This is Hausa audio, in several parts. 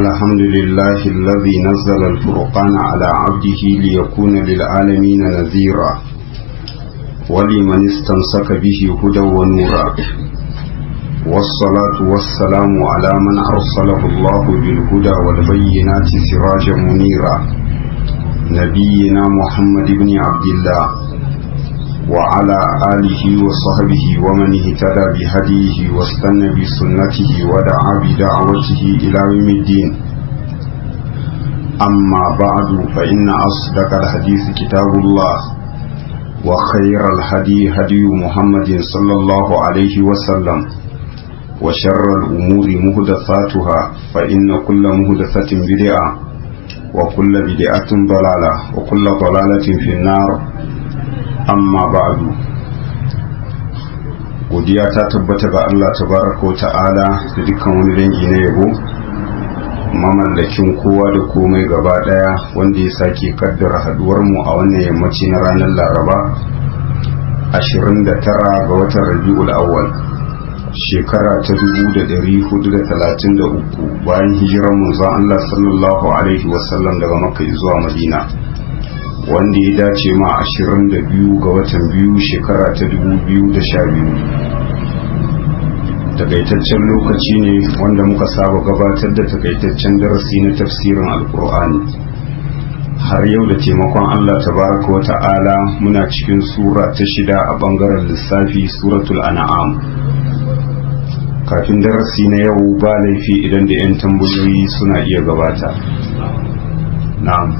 الحمد لله الذي نزل الفرقان على عبده ليكون للعالمين نذيرا ولمن استمسك به هدى ونورا والصلاة والسلام على من أرسله الله بالهدى والبينات سراجا منيرا نبينا محمد بن عبد الله وعلى آله وصحبه ومن اهتدى بهديه واستنى بسنته ودعا بدعوته إلى يوم الدين أما بعد فإن أصدق الحديث كتاب الله وخير الهدي هدي محمد صلى الله عليه وسلم وشر الأمور مهدثاتها فإن كل مهدثة بدعة وكل بدعة ضلالة وكل ضلالة في النار amma ba'du godiya ta tabbata ga Allah tabaraka wa ta'ala da dukkan wani dangi na yabo mamallakin kowa da komai gaba daya wanda ya sake kaddara haduwar mu a wannan yammaci na ranar Laraba 29 ga watan Rabiul Awwal shekara ta 1433 bayan hijirar manzon Allah sallallahu alaihi wasallam daga Makka zuwa Madina wanda ya dace ma 22 ga watan biyu shekara ta 2012 takaitaccen lokaci ne wanda muka saba gabatar da takaitaccen darasi na tafsirin alkur'ani har yau da taimakon Allah tabaraka wa ta'ala muna cikin sura ta 6 a bangaren lissafi suratul an'am kafin darasi na yau ba laifi idan da 'yan tambayoyi suna iya gabata na'am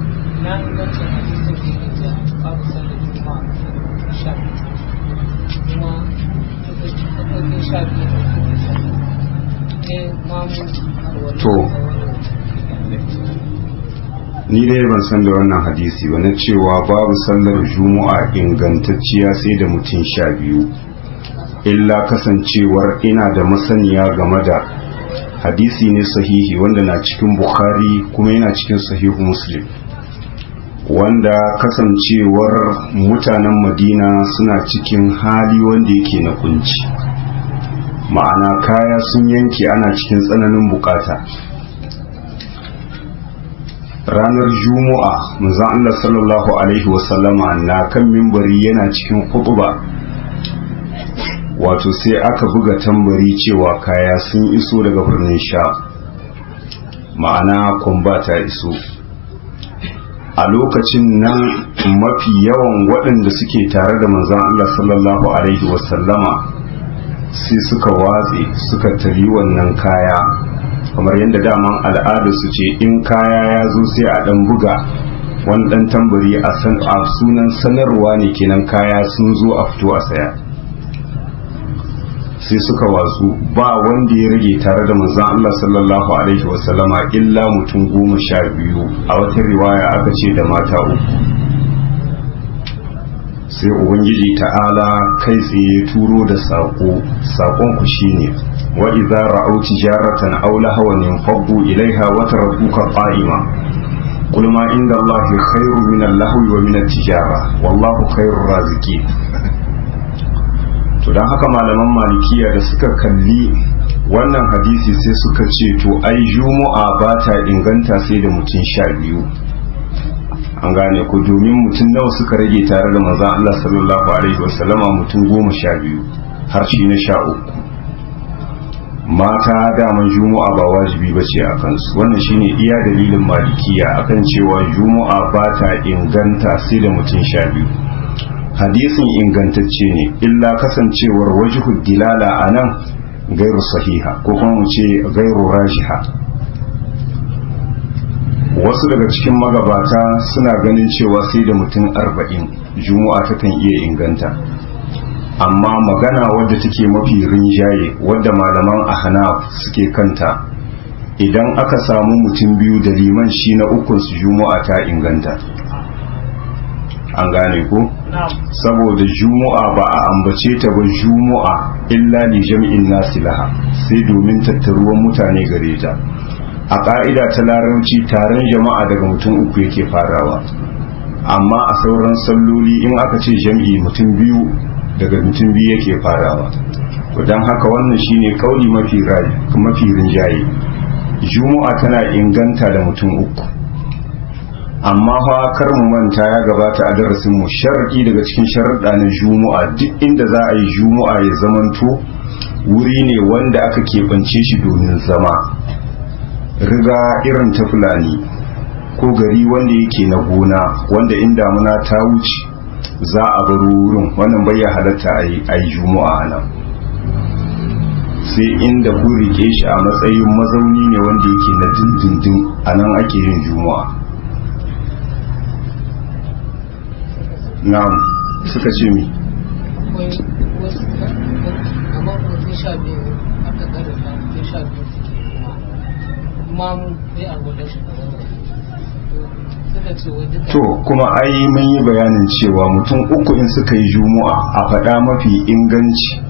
to ni dai ban san da wannan hadisi ba na cewa babu sallar juma'a ingantacciya sai da mutum 12 illa kasancewar ina da masaniya game da hadisi ne sahihi wanda na cikin bukhari kuma yana cikin sahihu muslim wanda kasancewar mutanen madina suna cikin hali wanda yake na kunci ma'ana kaya sun yanke ana cikin tsananin bukata ranar juma'a manzon Allah sallallahu alaihi wasallama na kan mimbari yana cikin khutba wato sai aka buga tambari cewa kaya sun iso daga birnin sha ma'ana kumba ta iso a lokacin nan mafi yawan waɗanda suke tare da manzon Allah sallallahu alaihi wasallama sai suka watse suka tari wannan kaya kamar yadda daman al'ada su ce in kaya ya zo sai a ɗan buga wani ɗan tambari a sunan sanarwa ne kenan kaya sun zo a fito a saya sai suka watsu ba wanda ya rage tare da manzon Allah sallallahu alaihi wasallama illa mutum 12 a wata riwaya aka ce da mata 3 sai ubangiji ta'ala kai tsaye turo da sakon ku shine wa idza ra'aw tijaratan aw lahawan faddu ilaiha wa tarakuka qa'ima qul ma inda Allahi khairun min al-lahwi wa min at-tijara wallahu khairur raziqin to dan haka malaman malikiya da suka kalli wannan hadisi sai suka ce to ai juma'a ba ta inganta sai da mutum 12 an gane ku domin mutum nawa suka rage tare da manzon Allah sallallahu alaihi wasallama mutum 12 har shi na 13 mata daman juma'a ba wajibi bace a kansu wannan shine iya dalilin malikiya akan cewa juma'a ba ta inganta sai da mutum 12 hadisin ingantacce ne illa kasancewar wajhud dilala anan gairu sahiha ko kuma mu ce gairu rajiha wasu daga cikin magabata suna ganin cewa sai da mutum 40 juma'a takan iya inganta amma magana wadda take mafi rinjaye wadda malaman ahnaf suke kanta idan aka samu mutum biyu da liman shi na ukun su juma'a ta inganta an gane ko saboda juma'a ba a ambace ta ba juma'a illa li jam'in nasi laha sai domin tattaruwan mutane gare ta a ƙa'ida ta larabci taron jama'a daga mutum 3 yake farawa amma a sauran salloli in aka ce jam'i mutum biyu daga mutum 2 yake farawa to don haka wannan shine kauli mafi rinjaye juma'a tana inganta da mutum uku, amma fa kar mu manta ya gabata a darasin mu shar'i daga cikin sharuɗa na juma'a duk inda za a yi juma'a ya zamanto wuri ne wanda aka keɓance shi domin zama, riga irin ta fulani ko gari wanda yake na gona wanda in damuna ta wuce za a baro wurin, wannan bai ya halatta a yi juma'a nan, sai inda ku rike shi a matsayin mazauni ne wanda yake na dindindin, a nan ake yin juma'a. na'am suka ce mi to kuma ai mun yi bayanin cewa mutum uku in suka yi juma'a a faɗa mafi inganci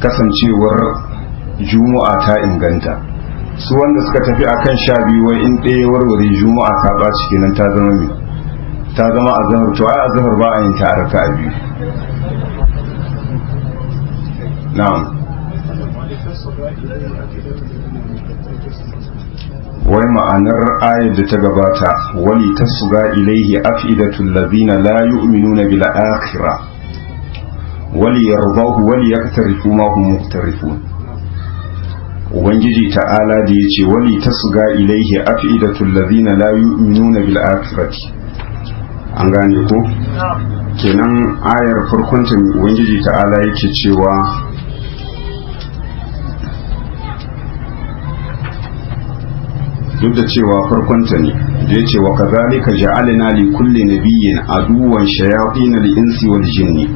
kasancewar juma'a ta inganta, su wanda suka tafi akan 12 wai in ɗaya warware juma'a ta ɓaci kenan ta zama mi ta zama azhar, to ai azhar ba a yin ta a raka'a biyu. na'am wai ma'anar ayar da ta gabata wali tasga ilaihi afidatul ladina la yu'minuna bil akhirah wali yardahu wali yaktarifu ma hum muktarifun. ubangiji ta'ala da yace wali tasga ilaihi afidatul ladina la yu'minuna bil akhirati, an gane ko kenan ayar farkon ta ubangiji ta'ala yake cewa duk da cewa farkonta ne da ya ce wa kazalika ja'alna li kulli nabiyyin aduwan shayatin al-insi wal jinni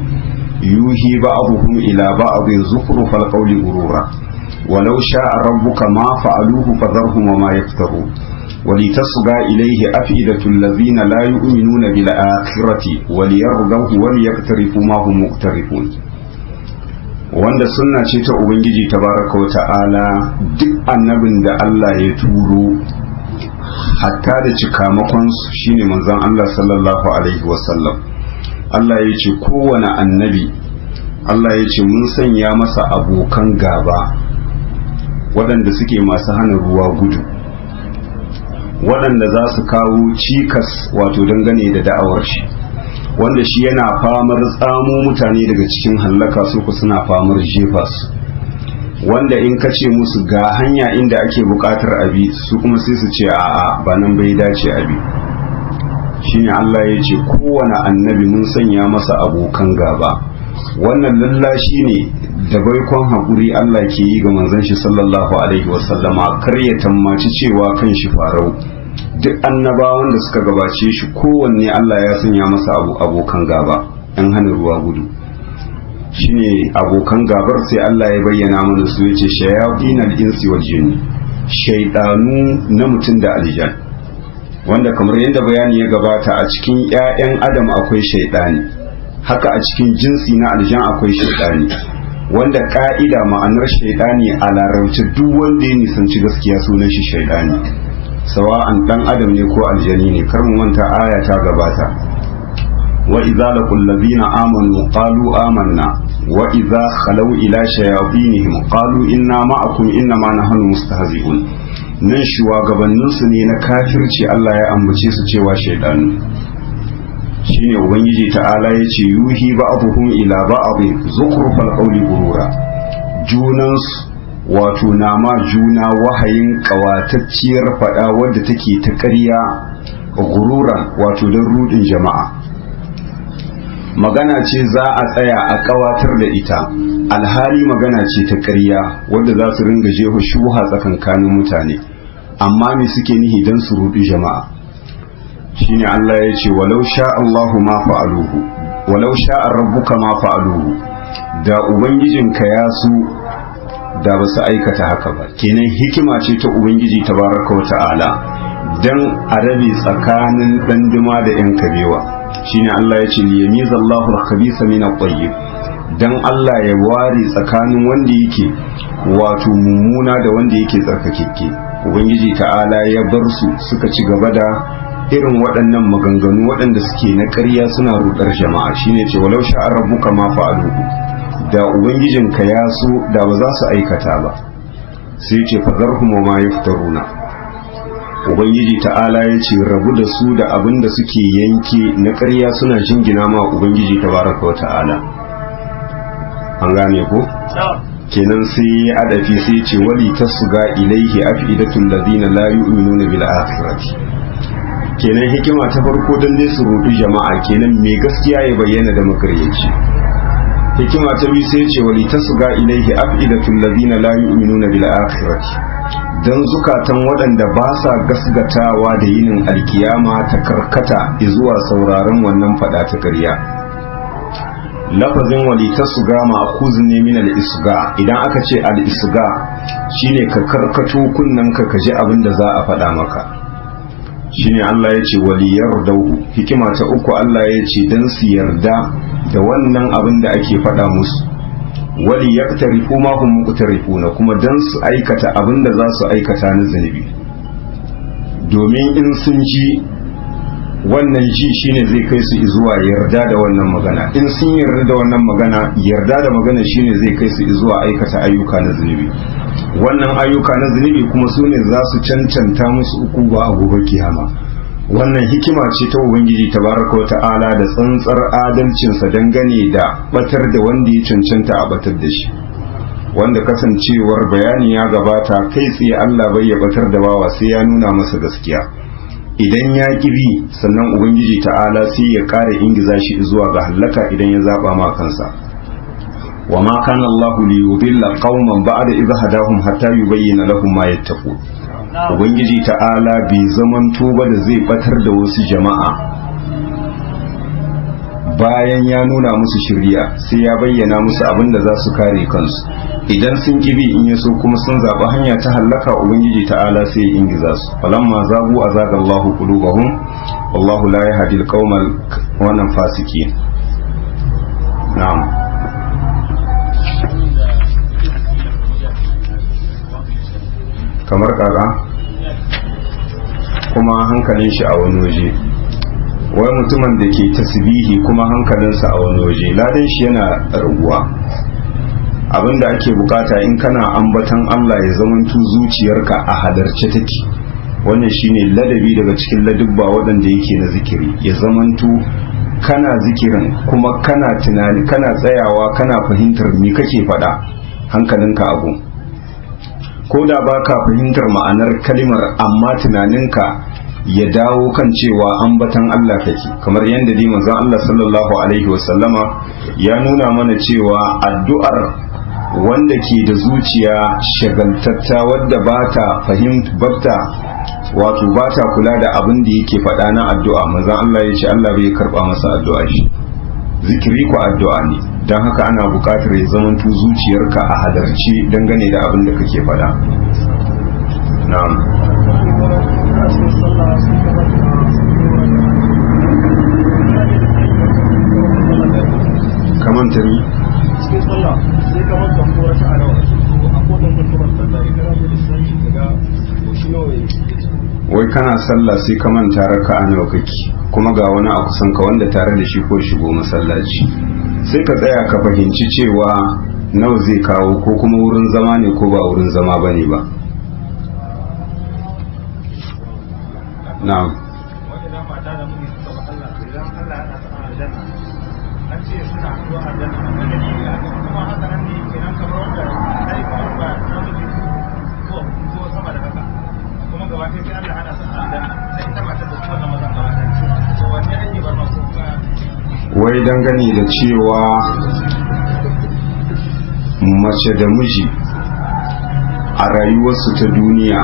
yuhi ba'dhum ila ba'dhin zukhrufal qawli ghurura walau sha'a rabbuka ma fa'aluhu fadharhum wa ma yaftarun ولتصغى إليه أفئدة الذين لا يؤمنون بالآخرة وليرضوه وليقترفوا ما هم مقترفون. wanda sunna ce ta ubangiji tabaraka wa ta'ala duk annabin da Allah ya turo hatta da cikamakon su shine manzon Allah sallallahu alaihi wasallam. Allah ya ce kowane annabi Allah ya ce mun sanya masa abokan gaba waɗanda suke masu hana ruwa gudu, waɗanda za su kawo cikas wato dangane da da'awar shi, wanda shi yana famar tsamo mutane daga cikin hallaka su ku suna famar jefa su, wanda in ka ce musu ga hanya inda ake buƙatar abi su kuma sai su ce a'a ba nan bai dace abi. shine Allah ya ce kowane annabi mun sanya masa abokan gaba. wannan lallashi ne da baikon haƙuri Allah ke yi ga manzon shi sallallahu alaihi wasallama, kar ya tammaci cewa kan shi farau. duk annabawan da suka gabace shi kowanne Allah ya sanya masa abokan gaba ɗan hana ruwa gudu. shine abokan gabar sai Allah ya bayyana mana su yace shayatin al-insi wal jinni, shaydanu na mutum da aljan, wanda kamar yadda bayani ya gabata a cikin ƴaƴan adam akwai shaydani, haka a cikin jinsi na aljan akwai shaydani, wanda ka'ida ma'anar shaydani a larabci duk wanda ya nisanci gaskiya sunan shi shaydani, sawa'an dan adam ne ko aljani ne. kar mu manta aya ta gabata wa idza laqul ladina amanu qalu amanna wa idza khalu ila shayatinihim qalu inna ma'akum innama nahnu mustahzi'un. nan shugabannin su ne na kafirci Allah ya ambace su cewa shaydanu. shine ubangiji ta'ala yace yuhi ba'dhum ila ba'd zukhrufal qawli gurura, junansu wato nama juna wahayin kawatacciyar fada wadda take ta ƙarya gururan wato don rudin jama'a. magana ce za a tsaya a kawatar da ita alhali magana ce ta ƙarya wadda za su ringa jefa shubha tsakankanin mutane, amma me suke nihi don su rudi jama'a. shine Allah ya ce walau sha Allahu ma fa'aluhu walau sha rabbuka ma fa'aluhu, da ubangijinka ya su da ba su aikata haka ba. kenan hikima ce ta ubangiji tabaraka wa ta'ala dan a rabe tsakanin danduma da yan kabewa. shine Allah ya ce liyamiza Allahu al-khabisa min at-tayyib, dan Allah ya ware tsakanin wanda yake wato mummuna da wanda yake tsarkakekke. ubangiji ta'ala ya bar su suka ci gaba da irin waɗannan maganganu waɗanda suke na ƙarya suna rudar jama'a. shine ce walau sha'a rabbuka ma fa'aluhu, da ubangijinka ya so da ba za su aikata ba. sai ce fazarhum ma yaftaruna, ubangiji ta'ala ya ce rabu da su da abin da suke yanke na ƙarya suna jingina ma ubangiji tabaraka wa ta'ala. An gane ko kenan sai ya adafi sai ce wali tasga ilaihi afidatul ladina la yu'minuna bil akhirati. Kenan hikima ta farko dan dai su rudu jama'a, kenan mai gaskiya ya bayyana da makaryaci. Hikima ta biyu sai ce wali tasga ilaihi afidatul ladina la yu'minuna bil akhirati, dan zukatan waɗanda ba sa gasgatawa da yinin alkiyama ta karkata zuwa sauraron wannan fada ta ƙarya. Lafazin wali tasga ma'khuz ne min al-isga. Idan aka ce al-isga shine ka karkato kunnanka ka ji abin da za a faɗa maka. Shine Allah ya ce wali yardau. Hikima ta uku Allah ya ce dan su yarda da wannan abin da ake faɗa musu. Wali yaktarifu ma hum muqtarifuna, kuma dan su aikata abin da za su aikata na zunubi. Domin in sun ji wannan ji shine zai kai su zuwa yarda da wannan magana. In sun yarda da wannan magana, yarda da magana shine zai kai su zuwa aikata ayyuka na zunubi. Wannan ayyuka na zunubi kuma su ne za su cancanta musu ukuba a gobe kiyama. Wannan hikima ce ta ubangiji tabaraka wa ta'ala da tsantsar adalcinsa dangane da batar da wanda ya cancanta a batar da shi, wanda kasancewar bayani ya gabata kai tsaye Allah bai ya batar da bawa sai ya nuna masa gaskiya. Idan ya bi sannan ubangiji ta'ala sai ya kare ingiza shi zuwa ga halaka idan ya zaba ma kansa. wa ma kana Allahu li yudilla qauman ba'da idh hadahum hatta yubayyana lahum ma yattaqun. Ubangiji ta'ala bai zaman tuba da zai batar da wasu jama'a bayan ya nuna musu shirya, sai ya bayyana musu abin da za su kare kansu. Idan sun kibi in yaso kuma sun zaɓi hanya ta hallaka, ubangiji ta'ala sai ya ingiza su. falamma zagu azaga Allahu qulubahum wallahu la yahdi al-qaumal wannan fasiki. Na'am. Kamar kaga kuma hankalin shi a wani waje, wai mutumin da ke tasbihi kuma hankalinsa a wani waje, ladan shi yana raguwa. Abinda ake bukata in kana ambatan Allah ya zamantu zuciyarka a halarce take. Wannan shine ladabi daga cikin ladubba waɗanda yake na zikiri, ya zamantu kana zikirin kuma kana tunani, kana tsayawa kana fahimtar me kake faɗa, hankalinka abu. Ko da ba ka fahimtar ma'anar kalimar, amma tunaninka ya dawo kan cewa ambatan Allah kake, kamar yadda dai manzon Allah sallallahu alaihi wasallama ya nuna mana cewa addu'ar wanda ke da zuciya shagaltatta wadda ba ta wato ba ta kula da abin da yake faɗa na addu'a, manzon Allah ya ce Allah bai karɓa masa addu'a shi. Zikiri ko addu'a ne, don haka ana buƙatar ya zamanto zuciyarka a halarci dangane da abin da kake faɗa. Na'am. Kamanta ni? Cikin sallah sai kamar da kora ta arawa a kodin mutuwar sallah ya kara da sanshi daga shi nawa wai kana sallah sai ka manta raka'a nawa kake, kuma ga wani a kusan ka wanda tare da shi ko shigo masallaci, sai ka tsaya ka fahimci cewa nawa zai kawo, ko kuma wurin zama ne ko ba wurin zama bane ba. Na'am. Wai dangane da cewa mace da miji a rayuwarsu ta duniya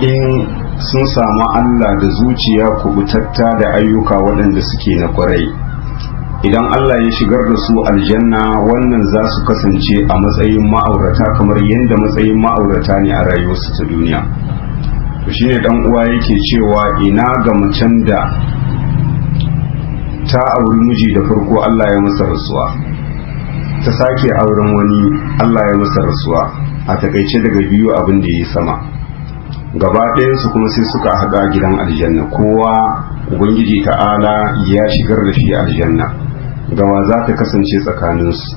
in sun samu Allah da zuciya kubutatta da ayyuka waɗanda suke na kwarai, idan Allah ya shigar da su aljanna, wannan za su kasance a matsayin ma'aurata kamar yadda matsayin ma'aurata ne a rayuwarsu ta duniya. To shine dan uwa yake cewa ina ga macen da ta auri miji da farko Allah ya masa rasuwa, ta sake auren wani Allah ya masa rasuwa, a takaice daga biyu abin da ya sama, gaba ɗayansu kuma sai suka haɗa gidan aljanna, kowa ubangiji ta'ala ya shigar da shi aljanna. Gama za ta kasance tsakaninsu,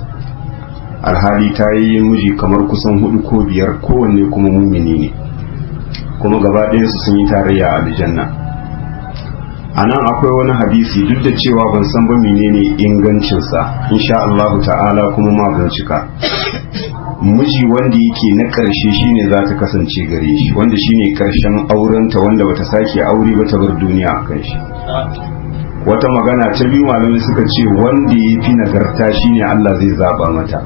alhali ta yi miji kamar kusan 4 ko 5, kowanne kuma mumini ne. kuma gaba ɗayansu sun yi tarayya a aljanna. A nan akwai wani hadisi duk da cewa ban san ba menene ingancinsa, insha Allah ta'ala kuma ma bincika. Miji wanda yake na ƙarshe shine za ta kasance gare shi, wanda shine ƙarshen aurenta, wanda bata sake aure ba ta bar duniya a kan shi. Wata magana ta biyu malamai suka ce wanda ya fi nagarta shine Allah zai zaba mata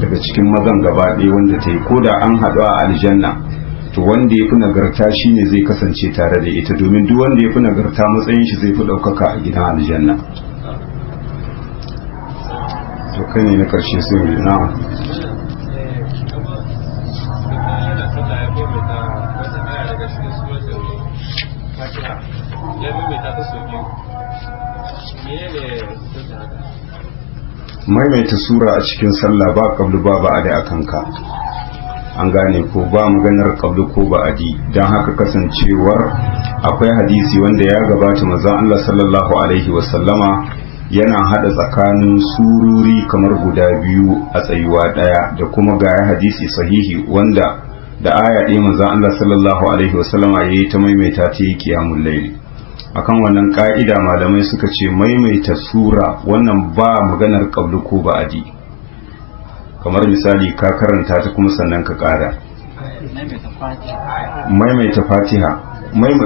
daga cikin mazan gaba ɗaya wanda ta yi, ko da an haɗu a aljanna to wanda ya fi nagarta shine zai kasance tare da ita, domin duk wanda ya fi nagarta matsayin shi zai fi ɗaukaka a gidan aljanna. To kai ne na ƙarshe sai mu na maimaita sura a cikin sallah ba qablu ba ba'adi akan ka, an gane ko ba maganar qablu ko ba'adi. dan haka kasancewar akwai hadisi wanda ya gabata manzon Allah sallallahu alaihi wasallama yana hada tsakanin sururi kamar guda biyu a tsayuwa daya, da kuma ga hadisi sahihi wanda da aya ɗaya manzon Allah sallallahu alaihi wasallama yayi ta maimaita ta yi qiyamul layl. Akan wannan ka'ida malamai suka ce maimaita sura wannan ba maganar qablu ko ba'adi. Kamar misali ka karanta ta kuma sannan ka ƙara maimaita fatiha.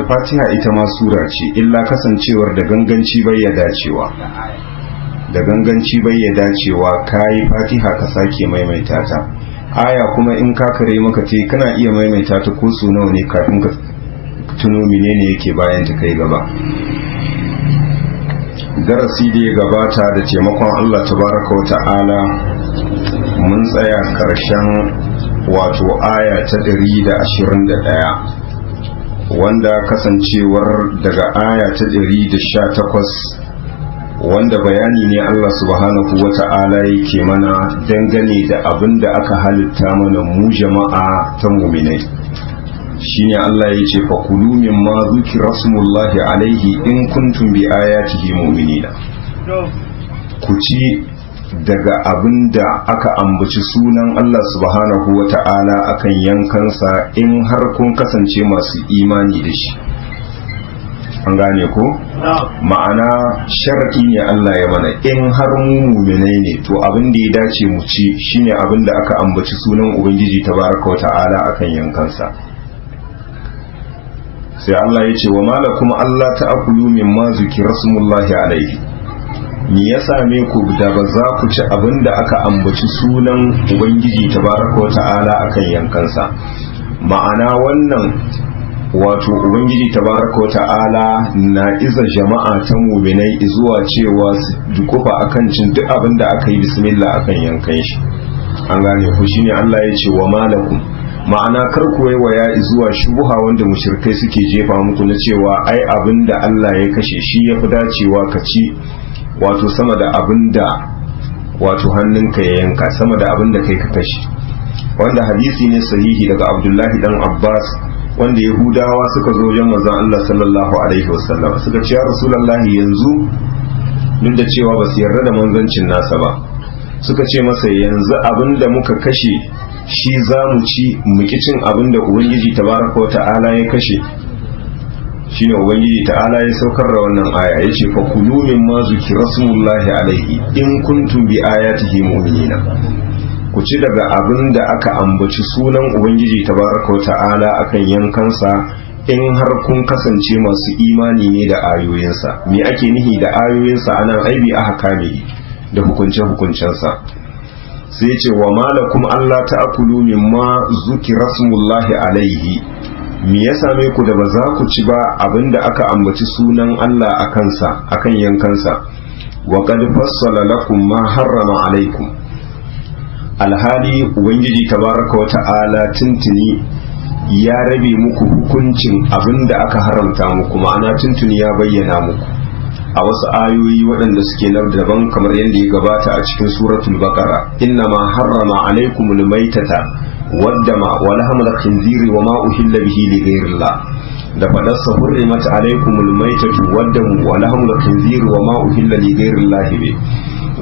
Fatiha ita ma sura ce, illa kasancewar da ganganci bai ya dacewa, kayi fatiha ka sake maimaita ta. Aya kuma in ka kare maka ce kana iya maimaita ta ko su nawa ne kafin ka tuno menene yake bayan ta kai gaba. Darasi da ya gabata da taimakon Allah tabaraka wa ta'ala mun tsaya karshen wato aya ta 121, wanda kasancewar daga aya ta 118 wanda bayani ne Allah subhanahu wa ta'ala yake mana dangane da abin da aka halitta mana mu jama'a ta muminai. Shine Allah ya ce fakulu mimma zukira rasulullahi alaihi in kuntum bi ayatihi mu'minina, ku ci daga abinda aka ambaci sunan Allah subhanahu wa ta'ala akan yankansa in har kun kasance masu imani da shi. An gane ko? Ma'ana shar'i ne Allah ya mana, in har mu mu'minai ne to abin da ya dace mu ci shine abin da aka ambaci sunan Ubangiji tabaraka wa ta'ala akan yankansa. Sai Allah ya ce wa malakum Allah ta'kulu mimma zukira rasulullahi alaihi, me ya same ku da ba za ku ci abin da aka ambaci sunan Ubangiji tabaraka wa ta'ala akan yankansa. Ma'ana wannan wato Ubangiji tabaraka wa ta'ala na iza jama'a ta mu'minai zuwa cewa su dukufa akan cin duk abin da aka yi bismillah akan yankan shi. An gane ku, shine Allah ya ce wa malakum, ma'ana kar ku waiwaya zuwa shubuha wanda mushrikai suke jefa muku na cewa ai abin da Allah ya kashe shi ya fi dacewa ka ci, wato sama da abin da wato hannunka ya yanka, sama da abin da kai ka kashe. Wanda hadisi ne sahihi daga Abdullahi dan Abbas, wanda Yahudawa suka zo wajen manzon Allah sallallahu alaihi wasallam suka ce ya Rasulullahi, yanzu duk da cewa ba su yarda da manzancin nasa ba, suka ce masa yanzu abin da muka kashe shi za mu ci muki cin abin da Ubangiji tabaraka wa ta'ala ya kashe. Shine Ubangiji ta'ala ya saukar da wannan aya, ya ce fa kulu mimma zukira rasulullahi alaihi in kuntum bi ayatihi mu'minina, ku ci daga abin da aka ambaci sunan Ubangiji tabaraka wa ta'ala akan yankansa in har kun kasance masu imani ne da ayoyinsa. Me ake nihi da ayoyinsa anan? Aibi aka kame da hukunce-hukuncensa. Sai ce wa malakum Allah ta'kulu mimma zukira rasulullahi alaihi, me ya same ku da ba za ku ci ba abinda aka ambaci sunan Allah a kansa akan yankansa. Wa qad fassala lakum ma harrama alaikum, alhali Ubangiji tabaraka wa ta'ala tuntuni ya rabe muku hukuncin abinda aka haramta muku, ma'ana tuntuni ya bayyana muku a wasu ayoyi waɗanda suke nan daban, kamar yadda ya gabata a cikin suratul baqara, inna ma harrama alaikumul maitata waddama wa lahmul khinziri wa ma uhilla bihi li ghayrillah, da fadarsa hurrimat alaikumul maitatu waddamu wa lahmul khinziri wa ma uhilla li ghayrillah bi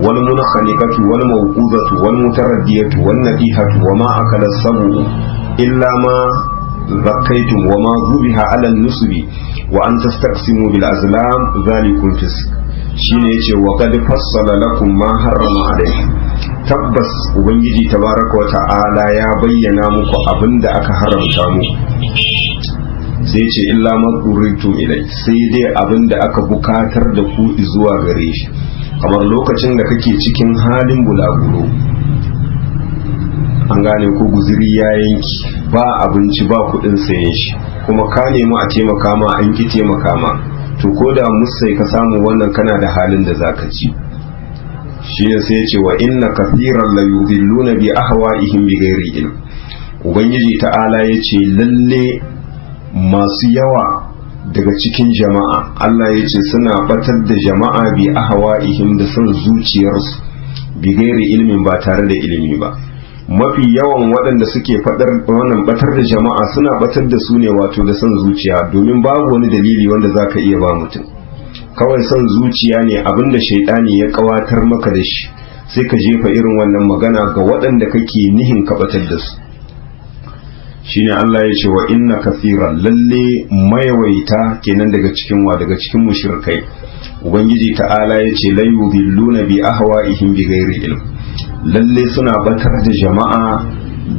wal munkhaniqatu wal mawqudatu wal mutaraddiyatu wan nadihatu wa ma akala sabu illa ma zakkaytum wa ma zubiha ala nusubi wa an tastaqsimu bil azlam zalikum fisq shine yace wa qad fassala lakum ma harrama alaykum tabbas ubangiji tabaraka wa ta'ala ya bayyana muku abinda aka haramta muku sai ce illa maduritum ilai sai dai abinda aka bukatar da ku zuwa gare shi kamar lokacin da kake cikin halin bulaguro an gane ko guziri ya yanki ba abinci ba kudin sayen shi kuma ka nemi a taimaka ma an ki taimaka ma to ko da musai ka samu wannan kana da halin da zaka ci shine sai ya ce wa inna kathiran la yudilluna bi ahwa'ihim bi ghairi ilm ubangiji ta'ala yace lalle masu yawa daga cikin jama'a Allah yace suna batar da jama'a bi ahwa'ihim da son zuciyarsu bi ghairi ilmin ba tare da ilimi ba mafi yawan waɗanda suke faɗar wannan batar da jama'a suna batar da su ne wato da son zuciya domin babu wani dalili wanda zaka iya ba mutum kawai son zuciya ne abinda shaidani ya kawatar maka da shi sai ka jefa irin wannan magana ga waɗanda kake nihin ka batar da su shine Allah ya ce wa inna kathiran lalle mayawaita kenan daga cikin mushrikai ubangiji ta'ala ya ce la yudilluna bi ahwa'ihim bi ghairi ilm lalle suna batar da jama'a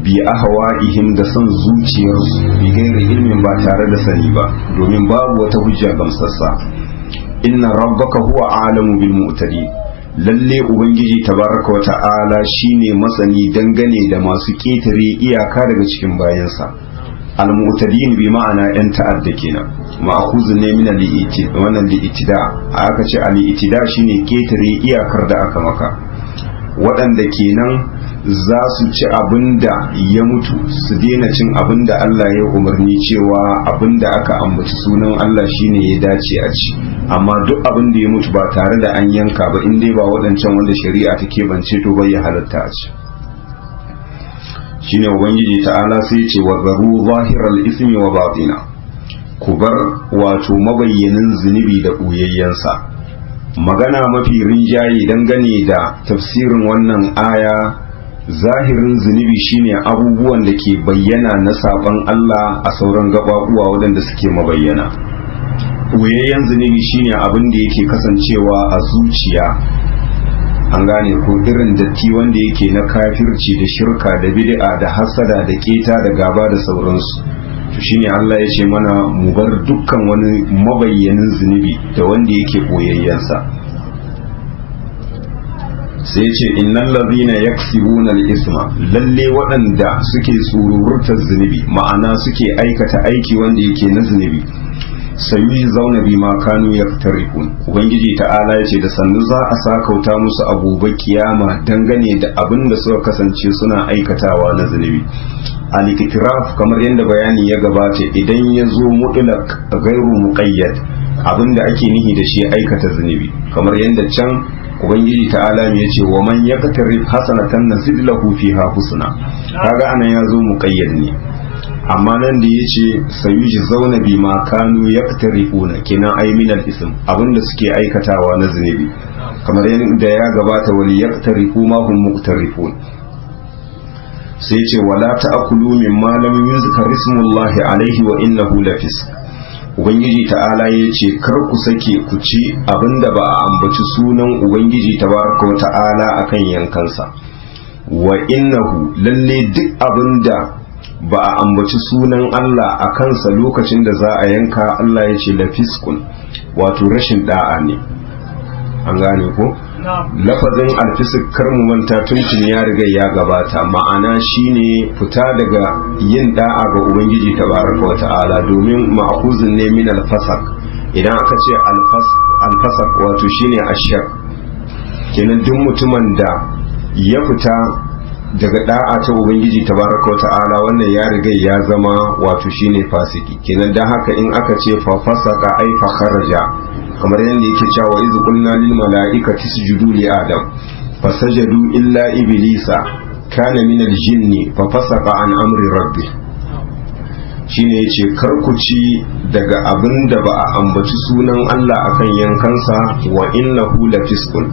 bi ahwa'ihim da son zuciyarsu bi gairi ilmin ba tare da sani ba domin babu wata hujja gamsassa inna rabbaka huwa alamu bil mu'tadi lalle ubangiji tabaraka wa ta'ala shine masani dangane da masu ketare iyaka daga cikin bayansa al mu'tadin bi ma'ana yan ta'adda kenan ma'khuzun ne min al-i'tida wannan al-i'tida aka ce al-i'tida shine ketare iyakar da aka maka waɗanda kenan za su ci abinda ya mutu su daina cin abinda Allah ya umarni cewa abinda aka ambaci sunan Allah shine ya dace a ci amma duk abinda ya mutu ba tare da an yanka ba in dai ba waɗancan wanda shari'a ta keɓance to bai ya halatta a ci shine ubangiji ta'ala sai ce wa zaru zahiral ismi wa batina ku bar wato mabayyanin zunubi da ɓoyayyensa magana mafi rinjaye dangane da tafsirin wannan aya zahirin zunubi shine abubuwan da ke bayyana na saban Allah a sauran gabaɓuwa waɗanda suke mabayyana ɓoyayyen zunubi shine abin da yake kasancewa a zuciya an gane ko irin datti wanda yake na kafirci da shirka da bid'a da hasada da keta da gaba da sauransu to shine Allah ya ce mana mu bar dukkan wani mabayyanin zunubi da wanda yake boyayyansa sai ya ce innal ladhina yaksibuna al-isma lalle waɗanda suke tsururtar zunubi ma'ana suke aikata aiki wanda yake na zunubi sayi zauna bi ma kanu yaktarifun ubangiji ta'ala ya ce da sannu za a sakauta musu a gobe kiyama dangane da abin da suka kasance suna aikatawa na zunubi al-iktiraf kamar yadda bayani ya gabata idan ya zo mutlaq gairu muqayyad abinda ake nihi da shi aikata zunubi kamar yadda can ubangiji ta'ala ya ce wa man yaktarif hasanatan nazid lahu fiha husna kaga anan ya zo muqayyad ne amma nan da yace sayuji zauna bi ma kanu yaktarifuna kenan ay min al-ism abinda suke aikatawa na zunubi kamar yadda ya gabata wali yaktarifu ma hum muqtarifun sai ce wala ta'kulu mimma lam yuzkar ismullahi alaihi wa innahu lafisq ubangiji ta'ala ya ce kar ku sake ku ci abinda ba a ambaci sunan ubangiji tabaraka wa ta'ala akan yankansa wa innahu lalle duk abinda ba a ambaci sunan Allah a kansa lokacin da za a yanka Allah ya ce lafiskun wato rashin da'a ne an gane ko lafazin alfisik kar mu manta tuntun ya riga ya gabata ma'ana shine fita daga yin da'a ga ubangiji tabaraka wa ta'ala domin ma'khuzun ne min alfasak idan aka ce alfasak wato shine ashar kenan duk mutumin da ya fita daga da'a ta ubangiji tabaraka wa ta'ala wannan ya riga ya zama wato shine fasiki kenan dan haka in aka ce fa fasaka ai fa kharaja kamar yadda yake cewa iz qulna lil mala'ikati isjudu li adam fasajadu illa iblisa kana min al jinni fa fasaqa an amri rabbi shine yace kar ku ci daga abin da ba a ambaci sunan Allah akan yankansa wa innahu lafiskun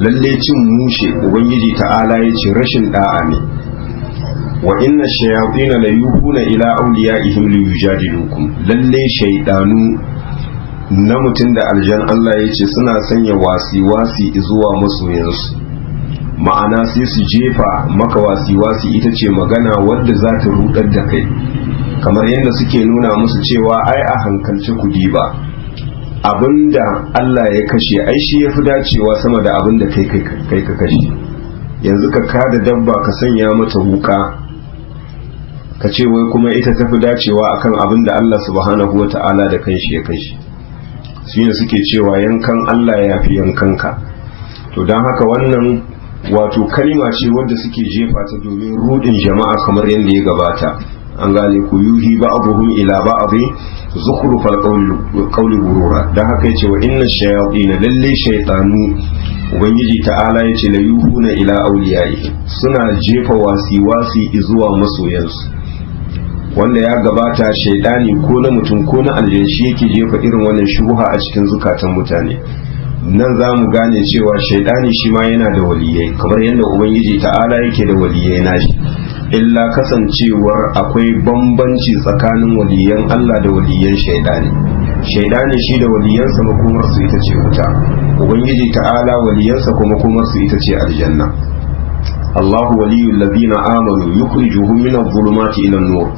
lalle cin mushe ubangiji ta'ala yace rashin da'a ne wa inna shayatina la yuhuna ila awliyaihim li yujadilukum lalle shaydanu na mutum da aljan Allah ya ce suna sanya wasi zuwa masoyansu, ma'ana sai su jefa maka wasi ita ce magana wadda za ta rudar da kai, kamar yadda suke nuna musu cewa ai a hankalci kudi ba abinda Allah ya kashe ai shi ya fi dacewa sama da abinda kai ka kashe. Yanzu ka kada dabba ka sanya mata wuka ka ce wai kuma ita tafi dacewa akan abinda Allah subhanahu wata'ala da kanshi ya kashe. Shine suke cewa yankan Allah ya fi yankanka. To don haka wannan wato kalima ce wadda suke jefa ta domin rudin jama'a kamar yadda ya gabata. An gane ku yuhi ba'dhum ila ba'd zukhrufal qawli gurura. Dan haka yace wa inna shayatin lalle shaytanu ubangiji ta'ala yace la yuhuna ila awliyaihi suna jefa wasi zuwa masoyansu, wanda ya gabata shaidani ko na mutum ko na aljan shi yake jefa irin wannan shubha a cikin zukatan mutane. Nan za mu gane cewa shaidani shi ma yana da waliyai kamar yadda ubangiji ta'ala yake da waliyai nashi, illa kasancewar akwai bambanci tsakanin waliyan Allah da waliyan shaidani. Shaidani shi da waliyansa makomarsu ita ce wuta, ubangiji ta'ala waliyansa kuma makomarsu ita ce aljanna. Allahu waliyul ladina amanu yukhrijuhum minadh dhulumati ila an-nur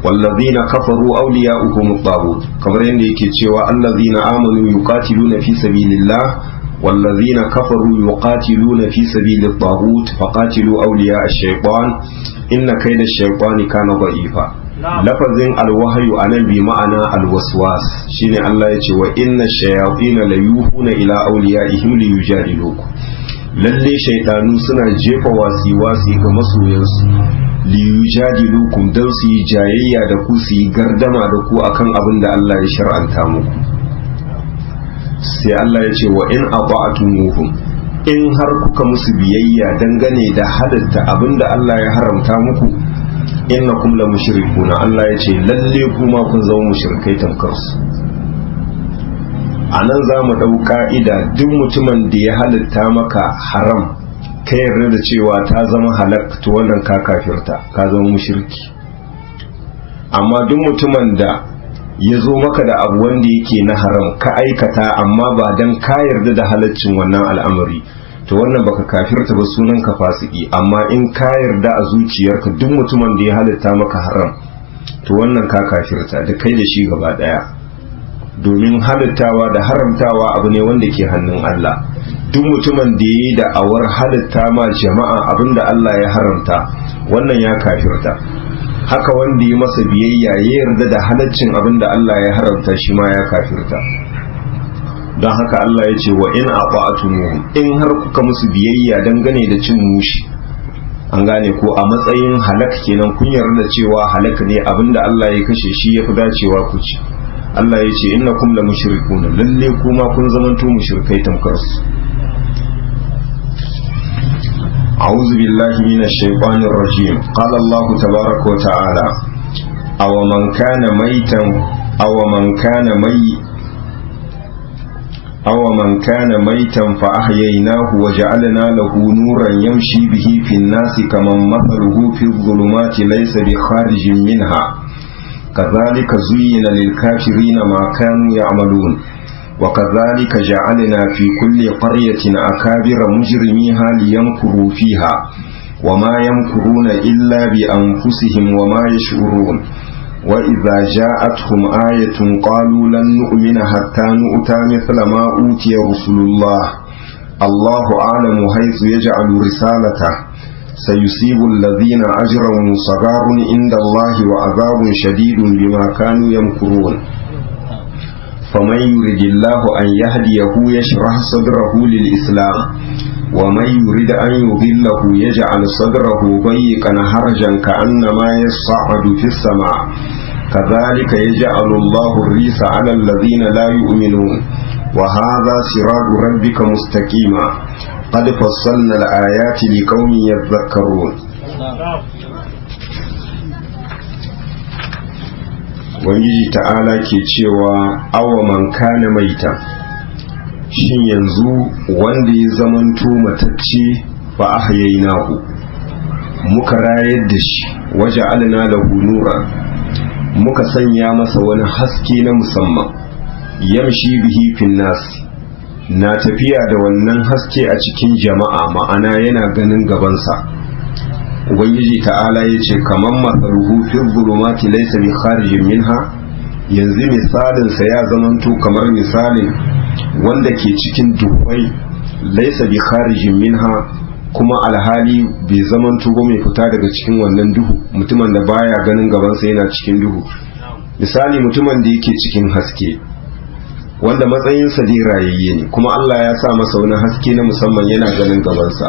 والذين كفروا أولياؤهم الطاغوت كما يندي cewa الذين آمنوا يقاتلون في سبيل الله والذين كفروا يقاتلون في سبيل الطاغوت فقاتلوا أولياء الشيطان إن كيد الشيطان كان ضعيفا. لفظ الوحي أنا بمعنى الوسواس شين الله يقول وإن الشياطين ليوحون إلى أوليائهم ليجادلوكم lalle shaitanu suna jefa wasi ga masoyansu liyujadilukum dan su yi jayayya da ku su yi gardama da ku akan abin da Allah ya shar'anta muku. Sai Allah ya ce wa in ata'tumuhum in har kuka musu biyayya dangane da halatta abin da Allah ya haramta muku innakum la mushrikuna Allah ya ce lalle kuma kun zama mushrikai tamkar su. A nan za mu ɗau ƙa'ida duk mutumin da ya halitta maka haram ka yarda da cewa ta zama halak to wannan ka kafirta ka zama mushriki. Amma duk mutumin da ya zo maka da abu wanda yake na haram ka aikata amma ba dan ka yarda da halaccin wannan al'amari to wannan baka kafirta ba, sunan ka fasiki. Amma in ka yarda a zuciyarka duk mutumin da ya halitta maka haram to wannan ka kafirta da kai da shi gaba ɗaya. Domin halittawa da haramtawa abu ne wanda ke hannun Allah. Duk mutumin da ya yi da'awar halitta ma jama'a abinda Allah ya haramta wannan ya kafirta. Haka wanda ya masa biyayya ya yarda da halaccin abinda Allah ya haramta shi ma ya kafirta. Don haka Allah ya ce wa in ata'tumuhum in har kuka musu biyayya dangane da cin mushi, an gane ko a matsayin halak kenan kun yarda cewa halak ne abinda Allah ya kashe shi ya fi dacewa ku ci. Allah ya ce innakum la mushrikuna lalle kuma kun zamanto mushrikai tamkar su. A'udhu billahi minash shaitanir rajim. Qala Allah tabaaraka wa ta'ala aw man kana maytan aw man kana maytan fa ahyaynahu wa ja'alna lahu nuran yamshi bihi fin nasi kaman mathaluhu fi dhulumati laysa bi kharijin minha كذلك زين للكافرين ما كانوا يعملون وكذلك جعلنا في كل قرية أكابر مجرميها ليمكروا فيها وما يمكرون إلا بأنفسهم وما يشعرون وإذا جاءتهم آية قالوا لن نؤمن حتى نؤتى مثل ما أوتي رسل الله الله أعلم حيث يجعل رسالته سيصيب الذين أجرموا صغار عند الله وعذاب شديد بما كانوا يمكرون فمن يرد الله أن يهديه يشرح صدره للإسلام ومن يرد أن يضله يجعل صدره ضيقا حرجا كأنما يصعد في السماء كذلك يجعل الله الريس على الذين لا يؤمنون وهذا صراط ربك مستقيما قد فصلنا الآيات لقوم يذكرون. Ubangiji ta'ala ke cewa awa man kana maita, shin yanzu wanda ya zamanto matacce fa ahyaynahu muka rayar da shi waja'alna lahu nuran muka sanya masa wani haske na musamman yamshi bihi fin nas na tafiya da wannan haske a cikin jama'a ma'ana yana ganin gabansa. ubangiji ta'ala ya ce kamar masaruhu fi zulumati laysa bi kharijin minha, yanzu misalinsa ya zamanto kamar misalin wanda ke cikin duhwai laysa bi kharijin minha, kuma alhali bai zamanto ba mai fita daga cikin wannan duhu. Mutumin da baya ganin gabansa yana cikin duhu, misali mutumin da yake cikin haske wanda matsayinsa dai rayayye ne kuma Allah ya sa masa wani haske na musamman yana ganin gabansa,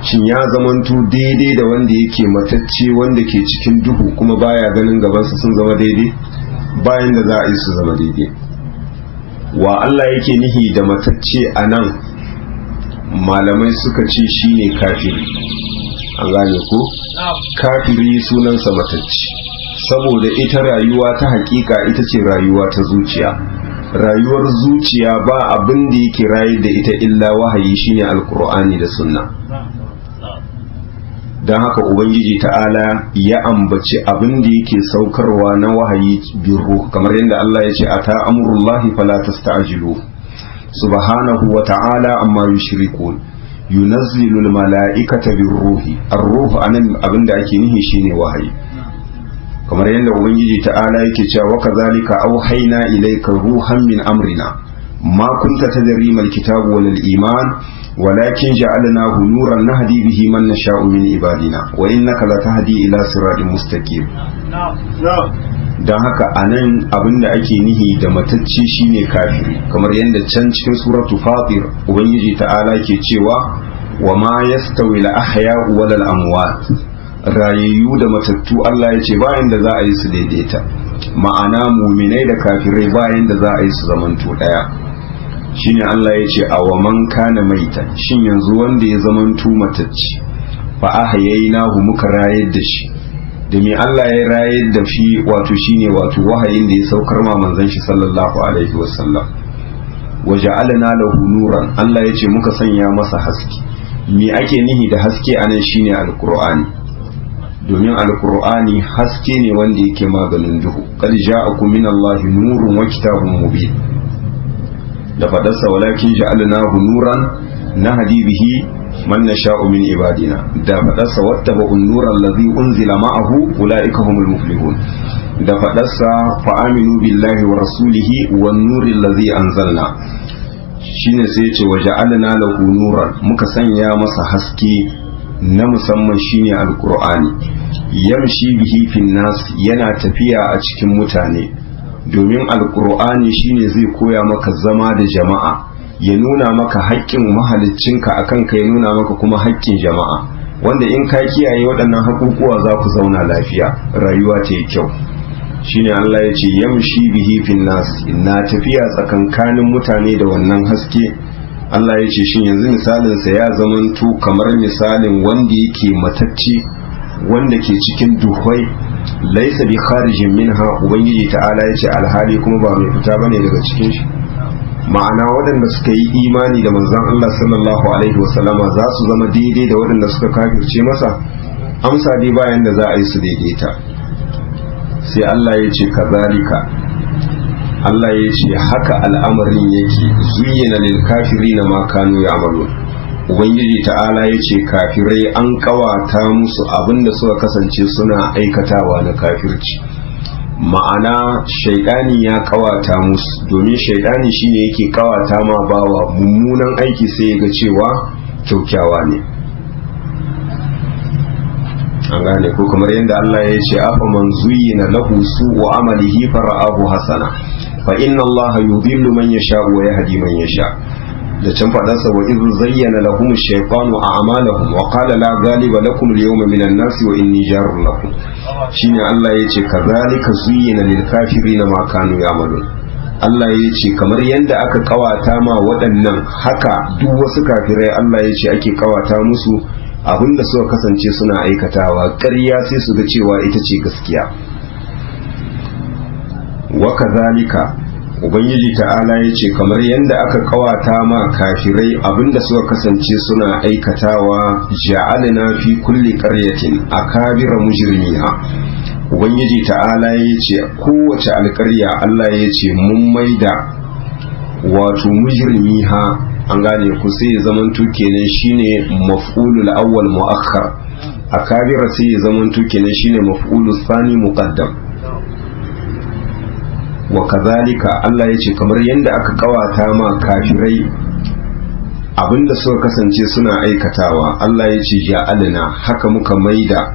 shin ya zamanto daidai da wanda yake matacce wanda ke cikin duhu kuma baya ganin gabansa sun zama daidai? Bayan da za a yi su zama daidai. Wa Allah yake nihi da matacce a nan malamai suka ce shine kafiri. An gane ko? Kafiri sunansa matacce, saboda ita rayuwa ta hakika ita ce rayuwa ta zuciya. Rayuwar zuciya ba abin da yake rayar da ita illa wahayi, shine alkur'ani da sunna. don haka ubangiji ta'ala ya ambaci abin da yake saukarwa na wahayi birru, kamar yadda Allah ya ce ata amrullahi fala tasta'jilu subhanahu wa ta'ala amma yushrikun yunazzilu almala'ikata birruhi. ar-ruh anan abin da ake nihi shine wahayi, kamar yadda ubangiji ta'ala yake cewa wa kazalika auhayna ilayka ruhan min amrina ma kunta tadri mal kitabu wal iman walakin ja'alnahu nuran nahdi bihi man nasha'u min ibadina wa innaka latahdi ila siratin mustaqim. dan haka anan abinda ake nihi da matacce shine kafiri, kamar yadda can cikin suratu fatir ubangiji ta'ala ke cewa wa ma yastawi al ahya'u wal amwat, rayayyu da matattu Allah ya ce bayan da za a yi su daidaita, ma'ana muminai da kafirai bayan da za a yi su zamanto daya. shine Allah ya ce awa man kana maita, shin yanzu wanda ya zamanto matacci fa ahyaynahu muka rayar da shi. da me Allah ya rayar da shi? wato shine wato wahayin da ya saukar ma manzon shi sallallahu alaihi wasallam. waja'alna lahu nuran, Allah ya ce muka sanya masa haske. me ake nihi da haske anan shine alqur'ani, domin alqur'ani haske ne wanda yake maganin duhu. qad ja'akum minallahi nurun wa kitabun mubin, da fadarsa walakin ja'alnahu nuran nahdi bihi man nasha'u min ibadina, da fadarsa wattaba'un nuran allazi unzila ma'ahu ulaika humul muflihun, da fadarsa fa aminu billahi wa rasulihi wan nuril ladzi anzalna. shine sai ya ce waja'alna lahu nuran, muka sanya masa haske na musamman shine alqur'ani. yamshi bihi fin nas, yana tafiya a cikin mutane, domin alkur'ani shine zai koya maka zama da jama'a, ya nuna maka haƙƙin mahaliccinka a kanka, ya nuna maka kuma haƙƙin jama'a, wanda in ka kiyaye waɗannan haƙuƙuwa za ku zauna lafiya, rayuwa ta yi kyau. shine Allah ya ce yamshi bihi fin nas, na tafiya tsakankanin mutane da wannan haske. Allah ya ce shin yanzu misalinsa ya zamanto kamar misalin wanda yake matacce wanda ke cikin duhwai laisa bi kharijin minha, ubangiji ta'ala yace alhali kuma ba mai fita bane daga cikin shi. ma'ana waɗanda suka yi imani da manzon Allah sallallahu alaihi wasallama za su zama daidai da waɗanda suka kafirce masa? amsa dai bayan da za a yi su daidaita. sai Allah ya ce kazalika, Allah ya ce haka al'amarin yake, zuyyina lil kafirina ma kanu ya'malun. ubangiji ta'ala ya ce kafirai an kawata musu abinda suka kasance suna aikatawa na kafirci, ma'ana shaidani ya kawata musu, domin shaidani shine yake kawata ma bawa mummunan aiki sai ya ga cewa kyaukyawa ne. an gane ko, kamar yadda Allah ya ce afa man zuyyina lahu su'u amalihi fara'ahu hasana fa inna Allah yudhillu man yasha wa yahdi man yasha. da can fadarsa wa idh zayyana lahum ash-shaytanu a'malahum wa qala la ghaliba lakum al-yawma minan nasi wa inni jarun lakum. shine Allah yace kazalika zuyyina lil kafirina ma kanu ya'malun. Allah yace kamar yanda aka kawata ma waɗannan, haka duk wasu kafirai Allah yace ake kawata musu abinda suka kasance suna aikatawa, ƙarya sai su ga cewa ita ce gaskiya. wa kazalika, ubangiji ta'ala ya ce kamar yadda aka kawata ma kafirai abinda suka kasance suna aikatawa ja'alna fi kulli qaryatin akabira mujrimiha ubangiji ta'ala ya ce kowace alƙarya Allah ya ce mun maida wato mujrimiha an gane ku sai ya zamanto kenan shine maf'ulul awwal muakhkhar akabira sai ya zamanto kenan shine maf'ulus thani muqaddam wa kazalika Allah ya ce kamar yadda aka kawata ma kafirai abinda suka kasance suna aikatawa Allah ya ce ja'alna haka muka maida